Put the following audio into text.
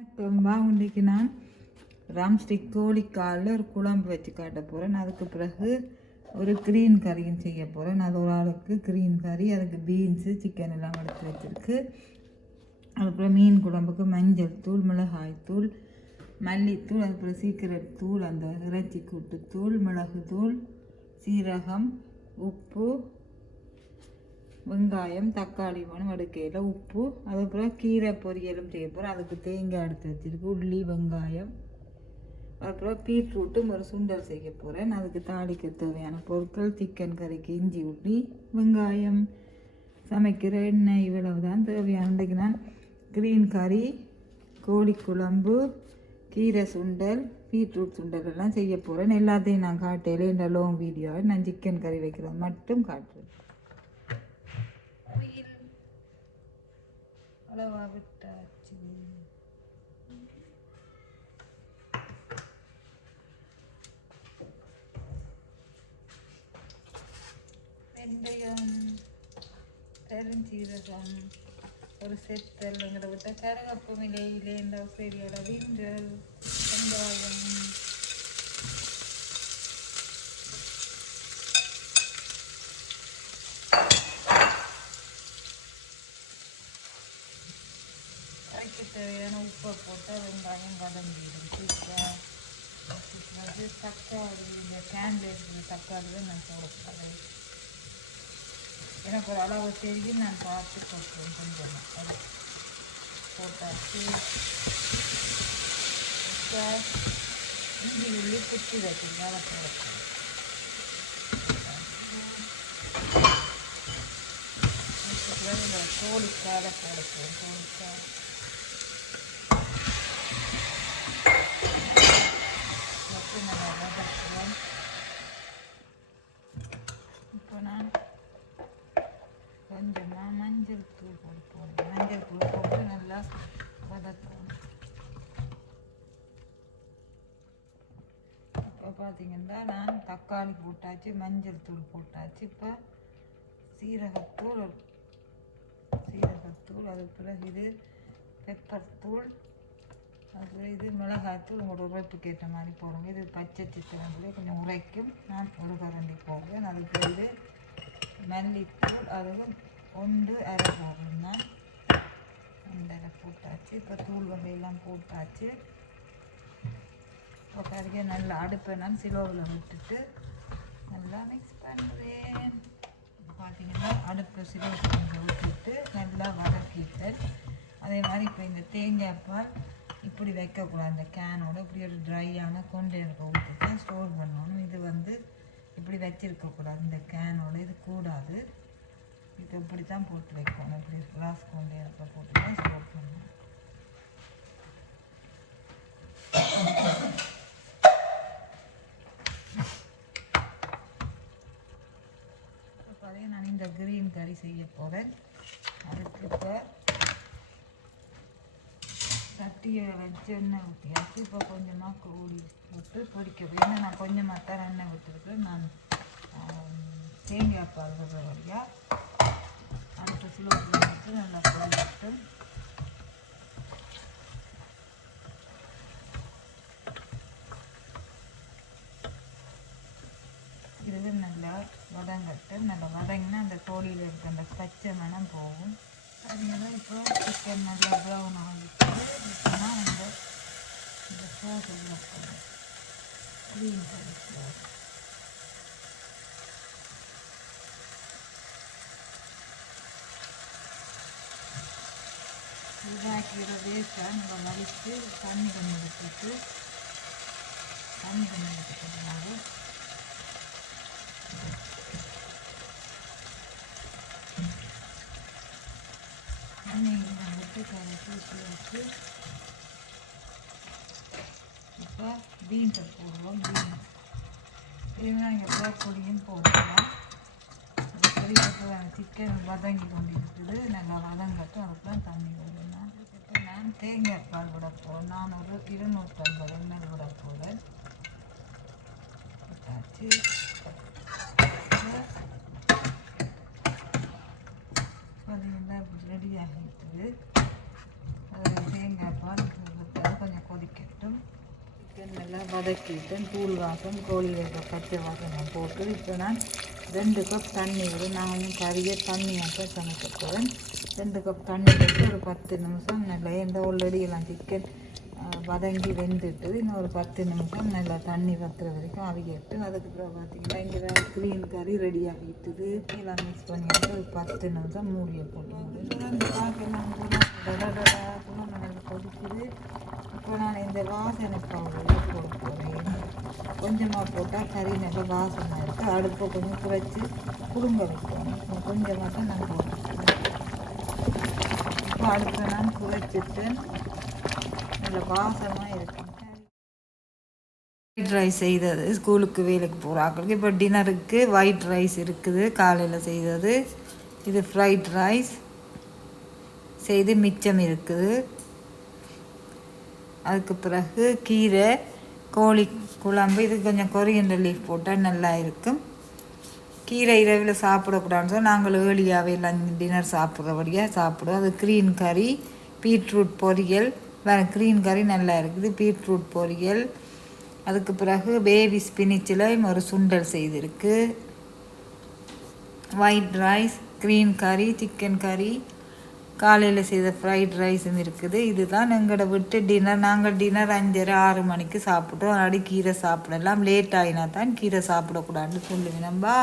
இன்றைக்கு நான் ராம்ஸ்டிக் கோழிக்காலில் ஒரு குழம்பு வச்சு காட்ட போகிறேன். அதுக்கு பிறகு ஒரு க்ரீன் கறியும் செய்ய போகிறேன். அது ஒரு ஆளுக்கு க்ரீன் கறி, அதுக்கு பீன்ஸு சிக்கன் எல்லாம் எடுத்து வச்சுருக்கு. அதுக்கப்புறம் மீன் குழம்புக்கு மஞ்சள் தூள், மிளகாய் தூள், மல்லித்தூள், அதுக்கப்புறம் சீக்கிரட் தூள், அந்த இறைச்சி கூட்டுத்தூள், மிளகு தூள், சீரகம், உப்பு, வெங்காயம், தக்காளி வேணும் எடுக்கையில், உப்பு, அதுக்கப்புறம் கீரை பொரியலும் செய்ய போகிறேன். அதுக்கு தேங்காய் எடுத்து வச்சுருக்கு, உள்ளி, வெங்காயம், அதுக்கப்புறம் பீட்ரூட்டும் ஒரு சுண்டல் செய்ய போகிறேன். அதுக்கு தாளிக்க தேவையான பொருட்கள்: சிக்கன் கறிக்கு இஞ்சி, உள்ளி, வெங்காயம், சமைக்கிற எண்ணெய், இவ்வளவு தான் தேவையான. இன்றைக்கு நான் க்ரீன் கறி, கோழி குழம்பு, கீரை சுண்டல், பீட்ரூட் சுண்டல் எல்லாம் செய்ய போகிறேன். எல்லாத்தையும் நான் காட்டையில இந்த லாங் வீடியோவை நான் சிக்கன் கறி வைக்கிறது மட்டும் காட்டுறேன். அளவா விட்டாச்சு. வெந்தயம், பெருஞ்சீரகம், ஒரு செத்தல், எங்களை விட்ட கரகப்பு இலையிலே இந்த ஆஸ்திரேலியாவில் விண்டல், வெங்காயம், கறிக்கு தேவையான உப்பை போட்டால் வெங்காயம் வதங்கிடும். அது தக்காளி, இந்த கேன்ல இருக்கிற தக்காளி தான் நான் போடக்கூடாது. எனக்கு ஒரு அளவு தெரியும், நான் பார்த்து போட்டுருவேன். கொஞ்சம் அது போட்டாச்சு. இஞ்சி உள்ளி குத்தி வச்சுருங்க, அதை போடக்கூடாது. கோழிக்காலை போடக்கூடாது. கோழிக்காய் இப்போ நான் கொஞ்சமாக மஞ்சள் தூள் போடுவோம். மஞ்சள் தூள் போட்டு நல்லா வதக்கணும். இப்போ பார்த்தீங்கன்னா நான் தக்காளி போட்டாச்சு, மஞ்சள் தூள் போட்டாச்சு. இப்போ சீரகத்தூள், அதுக்கு பிறகு இது பெப்பர் தூள், அதுக்கப்புறம் இது மிளகாய்த்தூள். உங்களோட உரைப்புக்கு ஏற்ற மாதிரி போடுங்க. இது பச்சை சித்திரங்களே கொஞ்சம் உரைக்கும். நான் ஒரு கரண்டி போடுவேன். அதுக்கு இது மல்லித்தூள், அதுவும் 1/2 போடுவேன். நான் 1/2 போட்டாச்சு. இப்போ தூள் வகையெல்லாம் போட்டாச்சு. இப்போ கறியை நல்லா அடுப்பை நான் சிலோவில் விட்டுட்டு நல்லா மிக்ஸ் பண்ணுவேன். பார்த்தீங்கன்னா அடுப்பை சிலோவில் விட்டுட்டு நல்லா வதக்கிட்டேன். அதே மாதிரி இப்போ இந்த தேங்காய் பால் இப்படி வைக்கக்கூடாது. அந்த கேனோட இப்படி ஒரு ட்ரையான கொண்டேனர் ஊற்றி தான் ஸ்டோர் பண்ணணும். இது வந்து இப்படி வச்சிருக்கக்கூடாது. இந்த கேனோட இது கூடாது. இது இப்படி தான் போட்டு வைக்கணும். இப்படி கிளாஸ் கொண்டேனர் போட்டு தான் ஸ்டோர் பண்ணணும். பார்த்தீங்கன்னா நான் இந்த க்ரீன் கறி செய்ய போகிறேன். அதுக்கு இப்போ சட்டியை வச்சு எண்ணெய் ஊற்றியாச்சு. இப்போ கொஞ்சமாக கோழி விட்டு பொரிக்க வேணும். நான் கொஞ்சமாக தான் எண்ணெய் விட்டுருக்கேன். நான் தேங்காய் பால் விடுற வழியாக அடுத்த சிலோட்டில் வச்சு நல்லா பொரிட்டு இது நல்லா வதங்கட்டு. நல்லா வதங்கினா அந்த கோழியில் இருக்க அந்த பச்சை மணம் போகும். அதனால இப்போ சிக்கன் நல்லா ப்ரௌன் ஆகிட்டு இப்போனா இந்த சோஸ் போடும். க்ரீன் கலர் சோஸ் இதாக்கிற வேஸ்ட்டாக நம்ம வலித்து தண்ணி கொஞ்சம் எடுத்துட்டு போடுறாரு. வச்சு இப்போ பீன்ஸை போடுவோம். பீன்ஸ் இல்லைன்னா இங்கே ப்ரோக்கோலியும் போடலாம். சிக்கன் வதங்கி கொண்டு இருக்குது. நல்லா வதங்கட்டும். அதுக்கெலாம் தண்ணி விடணும். இப்போ நான் தேங்காய் பால் விட போகிறேன். நான் ஒரு 250 ml விட போகிறேன். வச்சு பார்த்தீங்கன்னா ரெடி ஆகிட்டுது. அதில் தேங்காய் பால் நல்லா வதக்கிட்டு தூள் வாசம் கோழி வேக பச்சை வாசம் நான் போட்டு இப்போ நான் 2 கப் தண்ணி விடும். நான் வந்து கறியை தண்ணியாக சமைக்க போகிறேன். 2 கப் தண்ணி போட்டு ஒரு 10 நிமிஷம் நல்லா எந்த ஆல்ரெடி எல்லாம் சிக்கன் வதங்கி வெந்துட்டு இன்னும் ஒரு 10 நிமிஷம் நல்லா தண்ணி வத்துற வரைக்கும் அவிக்கிட்டு அதுக்கப்புறம் பார்த்திங்கன்னா இங்கே க்ரீன் கறி ரெடி ஆகிட்டுது. எல்லாம் மிக்ஸ் பண்ணிட்டு ஒரு 10 நிமிஷம் மூடியை போட்டு அந்த பாக்கெல்லாம் நல்லா கொதிக்குது. இப்போ நான் இந்த வாசனை பவுடர் போட போகிறேன். கொஞ்சமாக போட்டால் கறி நல்லா வாசனை இருக்குது. அடுப்பை கொஞ்சம் குறைச்சி குடுங்க வைக்கணும். கொஞ்சமாக தான் நான் போட்டுக்கிறேன். இப்போ அடுப்பை நான் குறைச்சிட்டு நல்ல வாசமாக இருக்கும். ஒயிட் ரைஸ் செய்தது ஸ்கூலுக்கு வேலைக்கு போகிறாங்களுக்கு. இப்போ டின்னருக்கு ஒயிட் ரைஸ் இருக்குது காலையில் செய்தது. இது ஃப்ரைட் ரைஸ் செய்து மிச்சம் இருக்குது. அதுக்கு பிறகு கீரை கோழி குழம்பு. இது கொஞ்சம் கொரியண்டர் லீஃப் போட்டால் நல்லா இருக்கும். கீரை இரவில் சாப்பிடக்கூடாதுன்னு சொல்லி நாங்கள் ஏர்லியாகவே டின்னர் சாப்பிட்றபடியாக சாப்பிடுவோம். அது க்ரீன் கறி, பீட்ரூட் பொரியல். வேறு க்ரீன் கறி நல்லா இருக்குது. பீட்ரூட் பொரியல். அதுக்கு பிறகு பேபி ஸ்பினிச்சில் ஒரு சுண்டல் செய்திருக்கு. ஒயிட் ரைஸ், க்ரீன் கறி, சிக்கன் கறி, காலையில் செய்த ஃப்ரைட் ரைஸும் இருக்குது. இதுதான் எங்களோட விட்டு டின்னர். நாங்கள் டின்னர் 5:30-6 மணிக்கு சாப்பிட்டோம். அதனாடி கீரை சாப்பிடலாம். லேட் ஆகினா தான் கீரை சாப்பிடக்கூடாதுன்னு சொல்லுவேன். பா